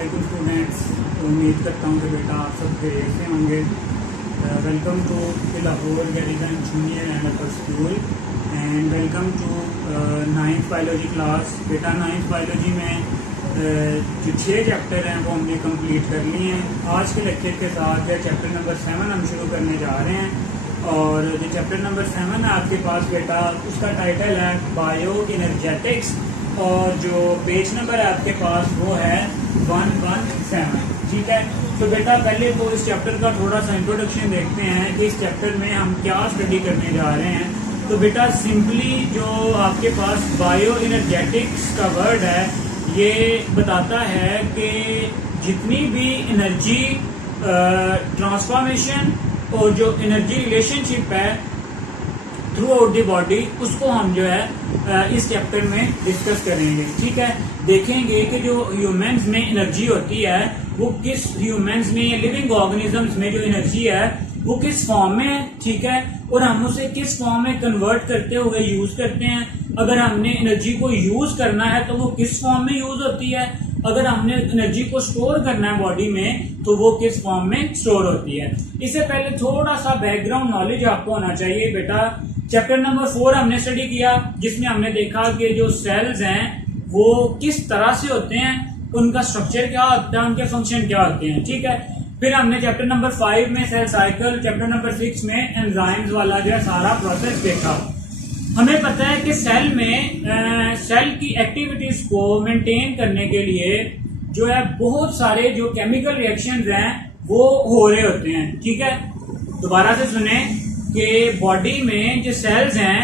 वालेकुम स्टूडेंट्स। उम्मीद करता हूँ कि बेटा आप सब खैरियत से होंगे। Welcome to Lahore garrison junior and upper school and welcome to 9th biology class. बेटा 9th बायोलॉजी में जो 6 चैप्टर हैं वो हमने कंप्लीट कर लिए हैं। आज के लेक्चर के साथ चैप्टर नंबर 7 हम शुरू करने जा रहे हैं और जो चैप्टर नंबर 7 है आपके पास बेटा, उसका टाइटल है बायो एनर्जेटिक्स और जो पेज नंबर है आपके पास वो है 117। ठीक है, तो बेटा पहले तो इस चैप्टर का थोड़ा सा इंट्रोडक्शन देखते हैं कि इस चैप्टर में हम क्या स्टडी करने जा रहे हैं। तो बेटा सिंपली जो आपके पास बायो एनर्जेटिक्स का वर्ड है ये बताता है कि जितनी भी एनर्जी ट्रांसफॉर्मेशन और जो एनर्जी रिलेशनशिप है थ्रू आउट दी बॉडी, उसको हम जो है इस चैप्टर में डिस्कस करेंगे। ठीक है, देखेंगे कि जो ह्यूमंस में एनर्जी होती है वो किस ह्यूमंस में, लिविंग ऑर्गेनिजम्स में जो एनर्जी है वो किस फॉर्म में है। ठीक है, और हम उसे किस फॉर्म में कन्वर्ट करते हुए यूज करते हैं। अगर हमने एनर्जी को यूज करना है तो वो किस फॉर्म में यूज होती है। अगर हमने एनर्जी को स्टोर करना है बॉडी में तो वो किस फॉर्म में स्टोर होती है। इससे पहले थोड़ा सा बैकग्राउंड नॉलेज आपको होना चाहिए बेटा। चैप्टर नंबर 4 हमने स्टडी किया जिसमें हमने देखा कि जो सेल्स हैं वो किस तरह से होते हैं, उनका स्ट्रक्चर क्या होता है, उनके फंक्शन क्या होते हैं। ठीक है, फिर हमने चैप्टर नंबर 5 में सेल साइकिल, चैप्टर नंबर 6 में एंजाइम्स वाला जो है सारा प्रोसेस देखा। हमें पता है कि सेल में सेल की एक्टिविटीज को मेंटेन करने के लिए जो है बहुत सारे जो केमिकल रिएक्शंस हैं वो हो रहे होते हैं। ठीक है, दोबारा से सुने कि बॉडी में जो सेल्स हैं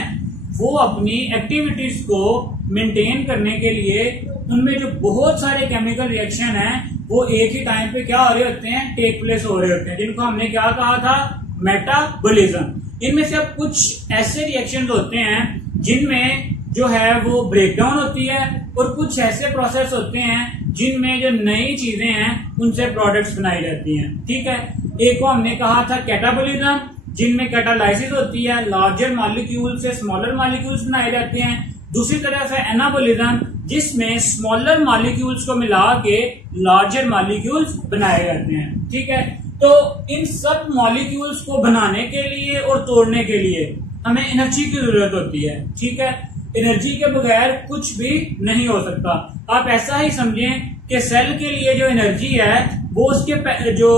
वो अपनी एक्टिविटीज को मेंटेन करने के लिए उनमें जो बहुत सारे केमिकल रिएक्शन हैं वो एक ही टाइम पे क्या हो रहे होते हैं, टेक प्लेस हो रहे होते हैं, जिनको हमने क्या कहा था, मेटाबॉलिज्म। इनमें से अब कुछ ऐसे रिएक्शन होते हैं जिनमें जो है वो ब्रेकडाउन होती है और कुछ ऐसे प्रोसेस होते हैं जिनमें जो नई चीजें हैं उनसे प्रोडक्ट्स बनाई जाती हैं। ठीक है, एक को हमने कहा था कैटाबॉलिज्म, जिनमें कैटालाइसिस होती है, लार्जर मॉलिक्यूल से स्मॉलर मॉलिक्यूल्स बनाए जाते हैं। दूसरी तरफ है एनाबॉलिज्म, जिसमें स्मॉलर मॉलिक्यूल्स को मिला के लार्जर मॉलिक्यूल्स बनाए जाते हैं। ठीक है, तो इन सब मॉलिक्यूल्स को बनाने के लिए और तोड़ने के लिए हमें एनर्जी की जरूरत होती है। ठीक है, एनर्जी के बगैर कुछ भी नहीं हो सकता। आप ऐसा ही समझें कि सेल के लिए जो एनर्जी है वो उसके जो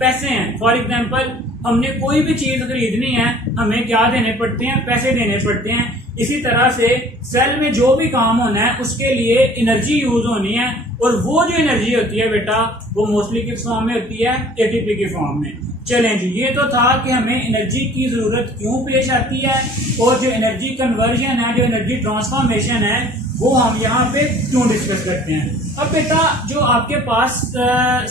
पैसे हैं। फॉर एग्जाम्पल हमने कोई भी चीज खरीदनी है, हमें क्या देने पड़ते हैं, पैसे देने पड़ते हैं। इसी तरह से सेल में जो भी काम होना है उसके लिए एनर्जी यूज होनी है और वो जो एनर्जी होती है बेटा वो मोस्टली किस फॉर्म में होती है, एटीपी की फॉर्म में। चलें जी, ये तो था कि हमें एनर्जी की जरूरत क्यों पेश आती है और जो एनर्जी कन्वर्जन है, जो एनर्जी ट्रांसफॉर्मेशन है वो हम यहाँ पे क्यों डिस्कस करते हैं। अब बेटा जो आपके पास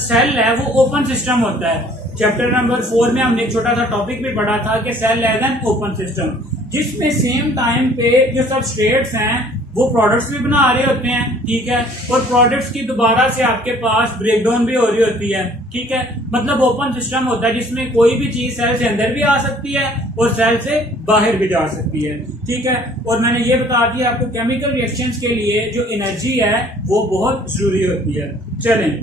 सेल है वो ओपन सिस्टम होता है। चैप्टर नंबर 4 में हमने एक छोटा सा टॉपिक भी पढ़ा था कि cell as an open system, जिसमें सेम टाइम पे जो सबस्ट्रेट्स हैं वो प्रोडक्ट्स भी बना रहे होते हैं। ठीक है, और प्रोडक्ट्स की दोबारा से आपके पास ब्रेकडाउन भी हो रही होती है। ठीक है, मतलब ओपन सिस्टम होता है जिसमें कोई भी चीज सेल से अंदर भी आ सकती है और सेल से बाहर भी जा सकती है। ठीक है, और मैंने ये बता दिया आपको केमिकल रिएक्शंस के लिए जो एनर्जी है वो बहुत जरूरी होती है। चलें,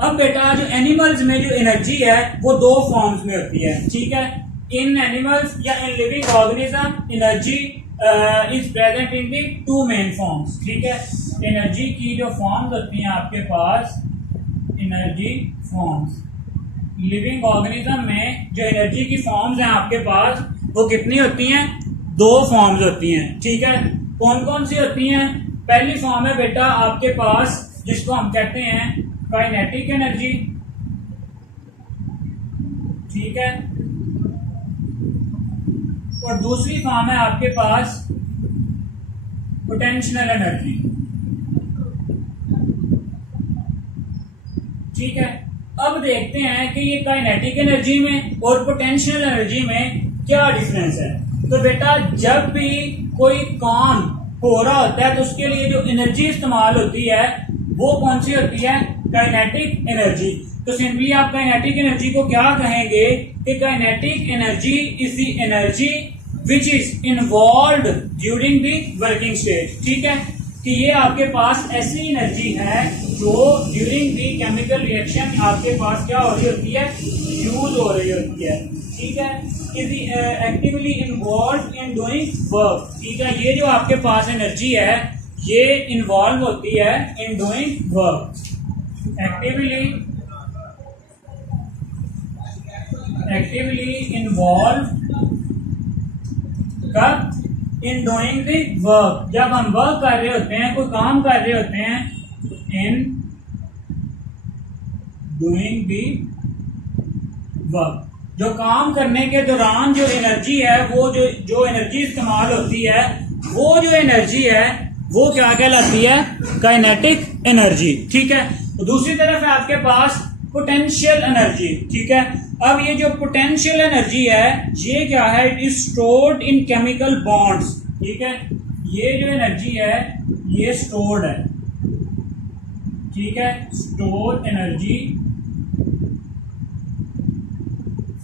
अब बेटा जो एनिमल्स में जो एनर्जी है वो 2 फॉर्म्स में होती है। ठीक है, इन एनिमल्स या in living organism energy is present in the 2 main forms. ठीक है, एनर्जी की जो फॉर्म्स होती हैं आपके पास, एनर्जी फॉर्म्स, लिविंग ऑर्गेनिज्म में जो एनर्जी की फॉर्म्स हैं आपके पास वो कितनी होती हैं, 2 फॉर्म्स होती हैं। ठीक है, कौन कौन सी होती हैं। पहली फॉर्म है बेटा आपके पास जिसको हम कहते हैं काइनेटिक एनर्जी। ठीक है, और दूसरी फॉर्म है आपके पास पोटेंशियल एनर्जी। ठीक है, अब देखते हैं कि ये काइनेटिक एनर्जी में और पोटेंशियल एनर्जी में क्या डिफरेंस है। तो बेटा जब भी कोई काम हो रहा होता है तो उसके लिए जो एनर्जी इस्तेमाल होती है वो कौन सी होती है, काइनेटिक एनर्जी। तो सिंपली आप काइनेटिक एनर्जी को क्या कहेंगे कि kinetic energy is the energy which is involve during the working stage. ठीक है, कि ये आपके पास ऐसी एनर्जी है जो ड्यूरिंग दी केमिकल रिएक्शन आपके पास क्या हो रही होती है, यूज हो रही होती है, ठीक है। Is actively involve in doing work, ठीक है। ये जो आपके पास एनर्जी है ये इन्वॉल्व होती है in doing work, actively involve कब, इन डूइंग द वर्क, जब हम वर्क कर रहे होते हैं, कोई काम कर रहे होते हैं, इन डूइंग द वर्क, जो काम करने के दौरान जो एनर्जी है, वो जो एनर्जी इस्तेमाल होती है, वो जो एनर्जी है वो क्या कहलाती है, काइनेटिक एनर्जी, ठीक है। तो दूसरी तरफ है आपके पास पोटेंशियल एनर्जी, ठीक है। अब ये जो पोटेंशियल एनर्जी है ये क्या है, it is stored in chemical bonds, ठीक है। ये जो एनर्जी है ये स्टोर्ड है, ठीक है, स्टोर एनर्जी,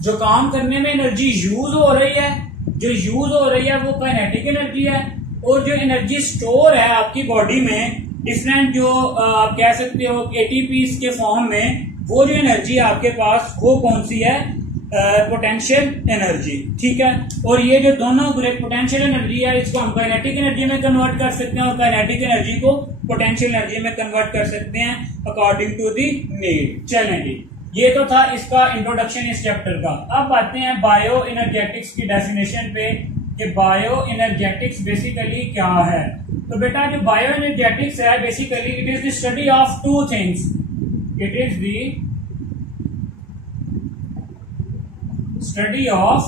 जो काम करने में एनर्जी यूज हो रही है, जो यूज हो रही है वो काइनेटिक एनर्जी है, और जो एनर्जी स्टोर है आपकी बॉडी में डिफरेंट जो आप कह सकते हो एटीपीज के फॉर्म में, वो जो एनर्जी आपके पास वो कौन सी है, पोटेंशियल एनर्जी, ठीक है। और ये जो दोनों पोटेंशियल एनर्जी है इसको हम काइनेटिक एनर्जी में कन्वर्ट कर सकते हैं और काइनेटिक एनर्जी को पोटेंशियल एनर्जी में कन्वर्ट कर सकते हैं अकॉर्डिंग टू दी नीड। चलें जी, ये तो था इसका इंट्रोडक्शन इस चैप्टर का। अब आते हैं बायो एनर्जेटिक्स की डेफिनेशन पे कि बायो एनर्जेटिक्स बेसिकली क्या है। तो बेटा जो बायो एनर्जेटिक्स है basically it is the study of two things, it is the study of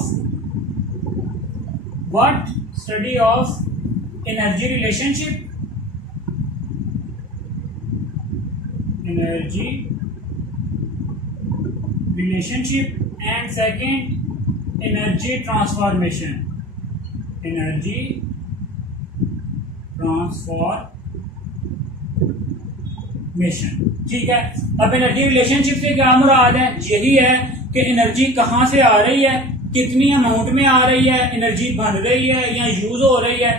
what, study of energy relationship, energy relationship, and second energy transformation, energy transformation, ठीक है। अब energy relationship से क्या मुराद है, यही है कि एनर्जी कहां से आ रही है, कितनी अमाउंट में आ रही है, एनर्जी बन रही है या यूज हो रही है।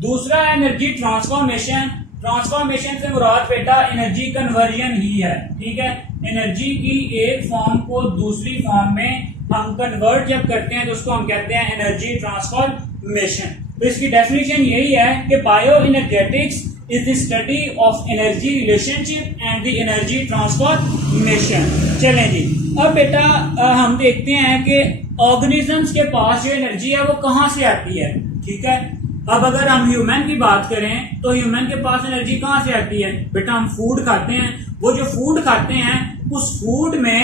दूसरा है एनर्जी ट्रांसफॉर्मेशन, ट्रांसफॉर्मेशन से मुराद बेटा एनर्जी कन्वर्जन ही है, ठीक है। एनर्जी की एक फॉर्म को दूसरी फॉर्म में हम कन्वर्ट जब करते हैं तो उसको हम कहते हैं एनर्जी ट्रांसफॉर्मेशन। तो इसकी डेफिनेशन यही है कि bio energetics is the study of energy relationship and the energy transformation. चलें जी, अब बेटा हम देखते हैं कि ऑर्गेनिजम्स के पास जो एनर्जी है वो कहां से आती है, ठीक है। अब अगर हम ह्यूमन की बात करें तो ह्यूमन के पास एनर्जी कहां से आती है, बेटा हम फूड खाते हैं, वो जो फूड खाते हैं उस फूड में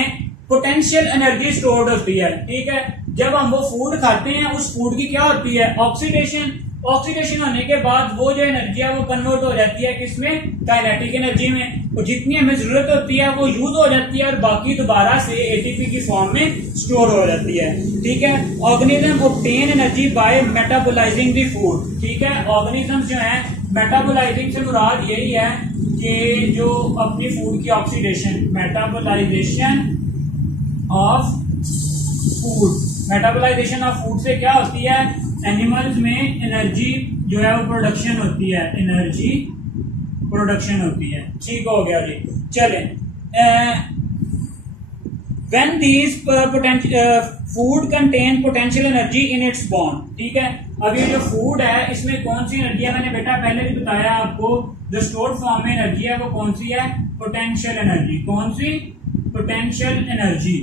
पोटेंशियल एनर्जी स्टोर्ड होती है, ठीक है। जब हम वो फूड खाते हैं उस फूड की क्या होती है, ऑक्सीडेशन, ऑक्सीडेशन होने के बाद वो जो एनर्जी है वो कन्वर्ट हो जाती है किसमें, काइनेटिक एनर्जी में, और जितनी हमें जरूरत होती है वो यूज हो जाती है और बाकी दोबारा से एटीपी की फॉर्म में स्टोर हो जाती है, ठीक है। Organism obtain energy by metabolising the food, ठीक है। ऑर्गेनिज्म जो है मेटाबोलाइजिंग से मुराद यही है कि जो अपनी फूड की oxidation, मेटाबोलाइजेशन of food, मेटाबोलाइजेशन of food से क्या होती है, एनिमल्स में एनर्जी जो है वो प्रोडक्शन होती है, एनर्जी प्रोडक्शन होती है, ठीक हो गया जी। चले, when these food contain potential energy in its bond, ठीक है। अब ये जो फूड है इसमें कौन सी एनर्जी है, मैंने बेटा पहले भी बताया आपको, जो स्टोर्ड फॉर्म में एनर्जी है वो कौन सी है, पोटेंशियल एनर्जी, कौन सी, पोटेंशियल एनर्जी।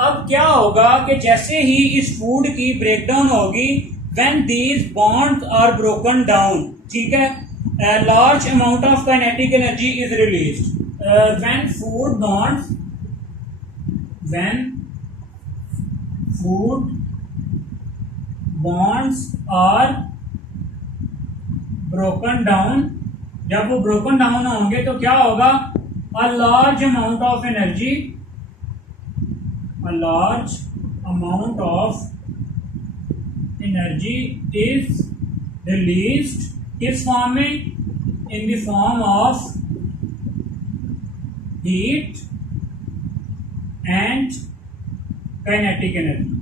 अब क्या होगा कि जैसे ही इस फूड की ब्रेकडाउन होगी, when these bonds are broken down, ठीक है, a large amount of kinetic energy is released. When food bonds are broken down, जब वो broken down होंगे तो क्या होगा, a large amount of energy is released, किस फॉर्म में, in the form of heat and kinetic energy,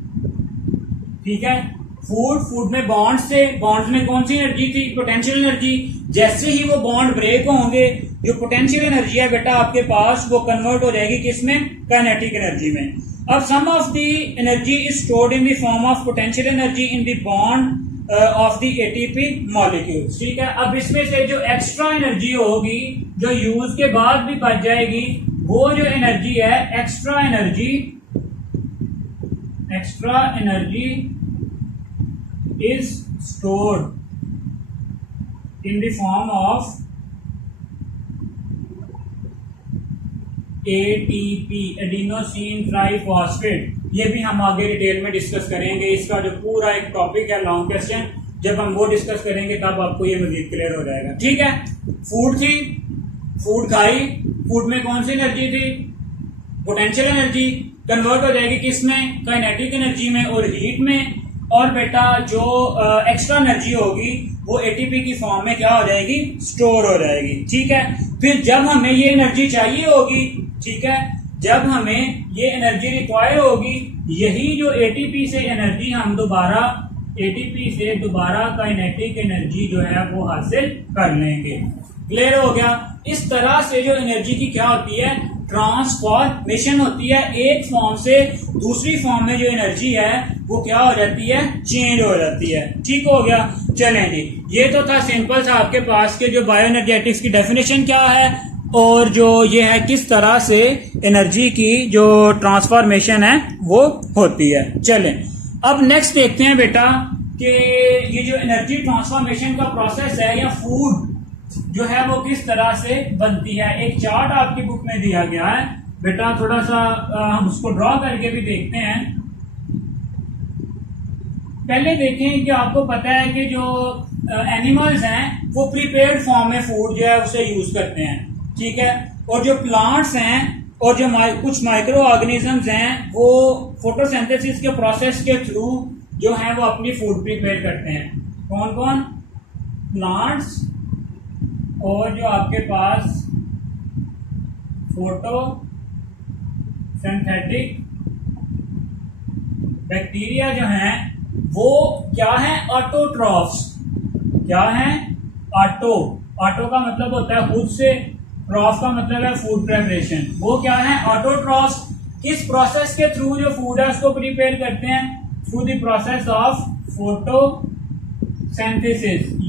ठीक है। फूड में बॉन्ड्स थे, बॉन्ड्स में कौन सी एनर्जी थी, पोटेंशियल एनर्जी। जैसे ही वो बॉन्ड ब्रेक होंगे, जो पोटेंशियल एनर्जी है बेटा आपके पास वो कन्वर्ट हो जाएगी किसमें, काइनेटिक एनर्जी में। अब sum of the energy is stored in the form of potential energy in the bond of the ATP molecules. ठीक है, अब इसमें से जो एक्स्ट्रा एनर्जी होगी जो यूज के बाद भी बच जाएगी, वो जो एनर्जी है extra energy is stored in the form of ATP, adenosine triphosphate. ये भी हम आगे डिटेल में डिस्कस करेंगे, इसका जो पूरा एक टॉपिक है लॉन्ग क्वेश्चन, जब हम वो डिस्कस करेंगे तब आपको ये मजीद क्लियर हो जाएगा। ठीक है, फूड थी, फूड खाई, फूड में कौन सी एनर्जी थी, पोटेंशियल एनर्जी, कन्वर्ट हो जाएगी किसमें, काइनेटिक एनर्जी में और हीट में। और बेटा जो एक्स्ट्रा एनर्जी होगी वो एटीपी की फॉर्म में क्या हो जाएगी, स्टोर हो जाएगी। ठीक है, फिर जब हमें ये एनर्जी चाहिए होगी, ठीक है, जब हमें ये एनर्जी रिक्वायर होगी, यही जो एटीपी से एनर्जी हम एटीपी से दोबारा काइनेटिक एनर्जी जो है वो हासिल कर लेंगे। क्लियर हो गया। इस तरह से जो एनर्जी की क्या होती है, ट्रांसफॉर्मेशन होती है, एक फॉर्म से दूसरी फॉर्म में जो एनर्जी है वो क्या हो जाती है, चेंज हो जाती है। ठीक हो गया। चलें जी, ये तो था सिंपल सा आपके पास के जो बायो एनर्जेटिक्स की डेफिनेशन क्या है और जो ये है किस तरह से एनर्जी की जो ट्रांसफॉर्मेशन है वो होती है। चलें अब नेक्स्ट देखते हैं बेटा कि ये जो एनर्जी ट्रांसफॉर्मेशन का प्रोसेस है या फूड जो है वो किस तरह से बनती है। एक चार्ट आपकी बुक में दिया गया है बेटा, थोड़ा सा हम उसको ड्रॉ करके भी देखते हैं। पहले देखें कि आपको पता है कि जो एनिमल्स हैं वो प्रीपेयर्ड फॉर्म में फूड जो है उसे यूज करते हैं। ठीक है, और जो प्लांट्स हैं और जो कुछ माइक्रो ऑर्गेनिजम्स हैं वो फोटोसिंथेसिस के प्रोसेस के थ्रू जो है वो अपनी फूड प्रिपेयर करते हैं। कौन कौन, प्लांट्स और जो आपके पास फोटो सिंथेटिक बैक्टीरिया जो हैं वो क्या है, ऑटोट्रॉफ्स। क्या है, ऑटो का मतलब होता है खुद से, ट्रॉफ का मतलब है फूड प्रिपरेशन। वो क्या है, ऑटोट्रॉफ्स। किस प्रोसेस के थ्रू जो फूड है उसको प्रिपेयर करते हैं, through the process of photosynthesis.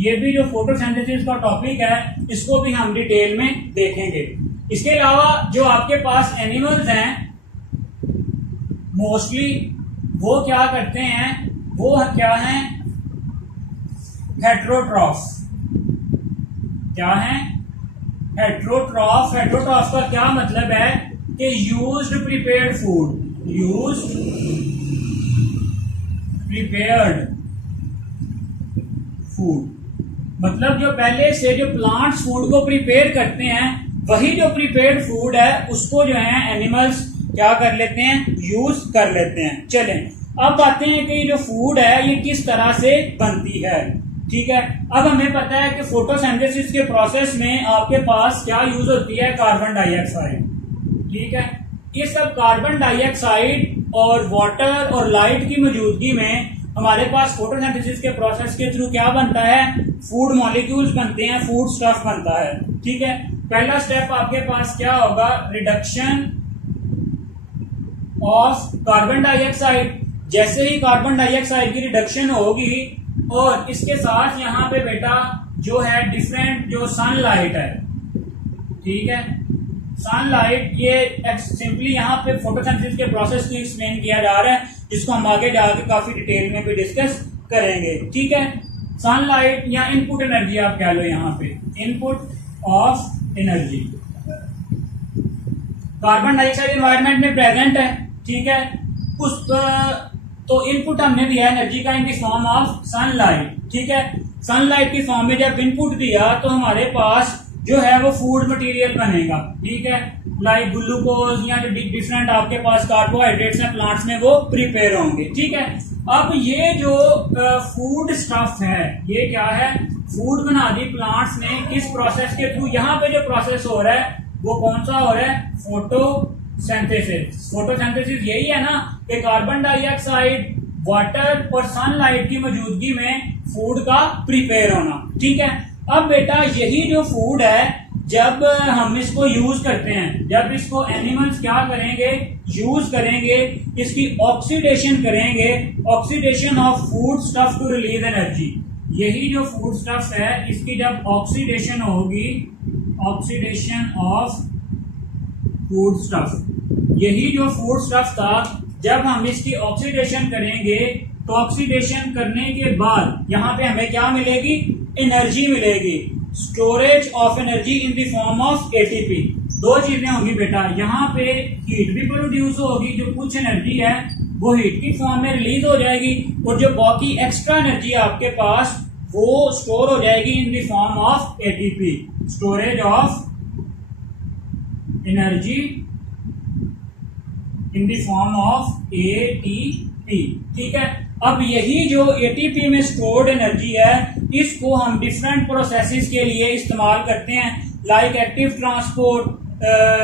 ये भी जो फोटोसिंथेसिस का टॉपिक है इसको भी हम डिटेल में देखेंगे। इसके अलावा जो आपके पास एनिमल्स हैं मोस्टली वो क्या करते हैं, वो क्या है, हेट्रोट्रॉफ। क्या है, हेट्रोट्रॉफ। हेट्रोट्रॉफ का क्या मतलब है कि used prepared food, used prepared food मतलब जो पहले से जो प्लांट्स फूड को प्रिपेयर करते हैं वही जो प्रिपेयर्ड फूड है उसको जो है एनिमल्स क्या कर लेते हैं, यूज कर लेते हैं। चलें अब आते हैं कि जो फूड है ये किस तरह से बनती है। ठीक है, अब हमें पता है कि फोटोसिंथेसिस के प्रोसेस में आपके पास क्या यूज होती है, कार्बन डाइऑक्साइड। ठीक है, ये सब कार्बन डाइऑक्साइड और वाटर और लाइट की मौजूदगी में हमारे पास फोटोसिंथेसिस के प्रोसेस के थ्रू क्या बनता है, फूड मॉलिक्यूल्स बनते हैं, फूड स्टफ बनता है। ठीक है, पहला स्टेप आपके पास क्या होगा, रिडक्शन ऑफ कार्बन डाइऑक्साइड। जैसे ही कार्बन डाइऑक्साइड की रिडक्शन होगी और इसके साथ यहाँ पे बेटा जो है डिफरेंट जो सनलाइट है, ठीक है, सनलाइट ये सिंपली यहाँ पे फोटोसिंथेसिस के प्रोसेस को एक्सप्लेन किया जा रहा है जिसको हम आगे जाके काफी डिटेल में भी डिस्कस करेंगे। ठीक है, सनलाइट या इनपुट एनर्जी आप कह लो, यहाँ पे input of energy. Carbon dioxide environment में प्रेजेंट है, ठीक है, उस तो इनपुट हमने दिया एनर्जी का इन द फॉर्म ऑफ सनलाइट। ठीक है, सनलाइट की फॉर्म में जब इनपुट दिया तो हमारे पास जो है वो फूड मटेरियल बनेगा। ठीक है, लाइक ग्लूकोज या डिफरेंट आपके पास कार्बोहाइड्रेट्स हैं प्लांट्स में वो प्रिपेयर होंगे। ठीक है, अब ये जो फूड स्टफ है ये क्या है, फूड बना दी प्लांट्स ने किस प्रोसेस के थ्रू। यहाँ पे जो प्रोसेस हो रहा है वो कौन सा हो रहा है, फोटोसिंथेसिस। फोटोसिंथेसिस यही है ना कि कार्बन डाइऑक्साइड वाटर और सनलाइट की मौजूदगी में फूड का प्रिपेयर होना। ठीक है, अब बेटा यही जो फूड है जब हम इसको यूज करते हैं, जब इसको एनिमल्स क्या करेंगे, यूज करेंगे, इसकी ऑक्सीडेशन करेंगे, oxidation of food stuff to release energy. यही जो फूड स्टफ है इसकी जब ऑक्सीडेशन होगी, ऑक्सीडेशन ऑफ फूड स्टफ, यही जो फूड स्टफ था जब हम इसकी ऑक्सीडेशन करेंगे तो ऑक्सीडेशन करने के बाद यहां पे हमें क्या मिलेगी, एनर्जी मिलेगी, storage of energy in the form of ATP. दो चीजें होंगी बेटा, यहाँ पे हीट भी प्रोड्यूस होगी, जो कुछ एनर्जी है वो हीट की फॉर्म में रिलीज हो जाएगी, और जो बाकी एक्स्ट्रा एनर्जी आपके पास वो स्टोर हो जाएगी इन the form of ATP, storage of energy in the form of ATP. ठीक है, अब यही जो एटीपी में स्टोर्ड एनर्जी है इसको हम डिफरेंट प्रोसेसेस के लिए इस्तेमाल करते हैं, like active transport,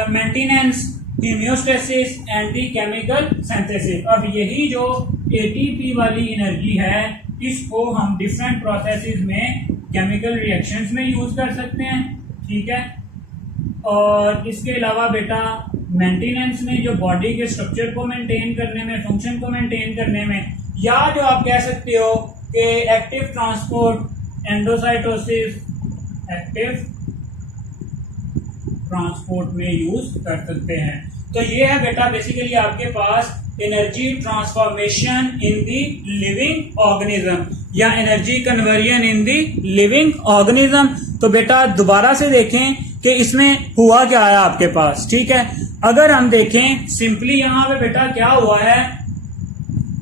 maintenance, homeostasis and the chemical synthesis. अब यही जो एटीपी वाली एनर्जी है इसको हम डिफरेंट प्रोसेसेस में केमिकल रिएक्शंस में यूज कर सकते हैं। ठीक है, और इसके अलावा बेटा मेंटेनेंस में, जो बॉडी के स्ट्रक्चर को मेंटेन करने में, फंक्शन को मेंटेन करने में, या जो आप कह सकते हो कि active transport, endocytosis, active transport में यूज कर सकते हैं। तो ये है बेटा बेसिकली आपके पास energy transformation in the living organism या energy conversion in the living organism. तो बेटा दोबारा से देखें कि इसमें हुआ क्या है आपके पास। ठीक है, अगर हम देखें सिंपली यहां पे बेटा क्या हुआ है,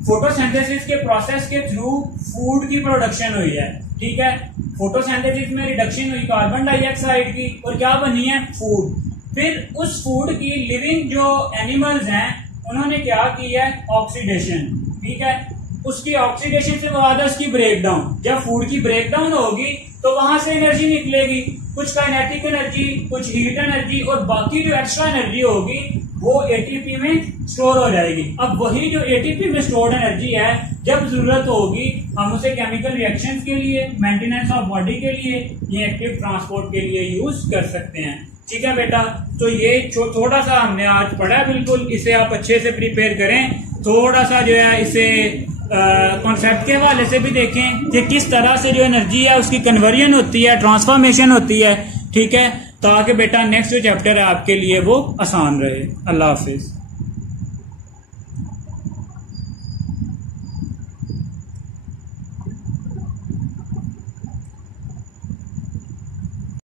फोटोसिंथेसिस के प्रोसेस के थ्रू फूड की प्रोडक्शन हुई है। ठीक है, फोटोसिंथेसिस में रिडक्शन हुई कार्बन डाइऑक्साइड की और क्या बनी है, फूड। फिर उस फूड की लिविंग जो एनिमल्स हैं उन्होंने क्या किया है, ऑक्सीडेशन। ठीक है, उसकी ऑक्सीडेशन से बाद उसकी ब्रेकडाउन। जब फूड की ब्रेकडाउन होगी तो वहां से एनर्जी निकलेगी, कुछ काइनेटिक एनर्जी, कुछ हीट एनर्जी, और बाकी जो एक्स्ट्रा एनर्जी होगी वो एटीपी में स्टोर हो जाएगी। अब वही जो एटीपी में स्टोर्ड एनर्जी है जब जरूरत होगी हम उसे केमिकल रिएक्शंस के लिए, मेंटेनेंस ऑफ बॉडी के लिए, ये एक्टिव ट्रांसपोर्ट के लिए यूज कर सकते हैं। ठीक है बेटा, तो ये थोड़ा सा हमने आज पढ़ा, बिल्कुल इसे आप अच्छे से प्रिपेयर करें। थोड़ा सा जो है इसे कॉन्सेप्ट के हवाले से भी देखें कि किस तरह से जो एनर्जी है उसकी कन्वर्जन होती है, ट्रांसफॉर्मेशन होती है। ठीक है, ताकि बेटा नेक्स्ट जो चैप्टर है आपके लिए वो आसान रहे। अल्लाह हाफिज।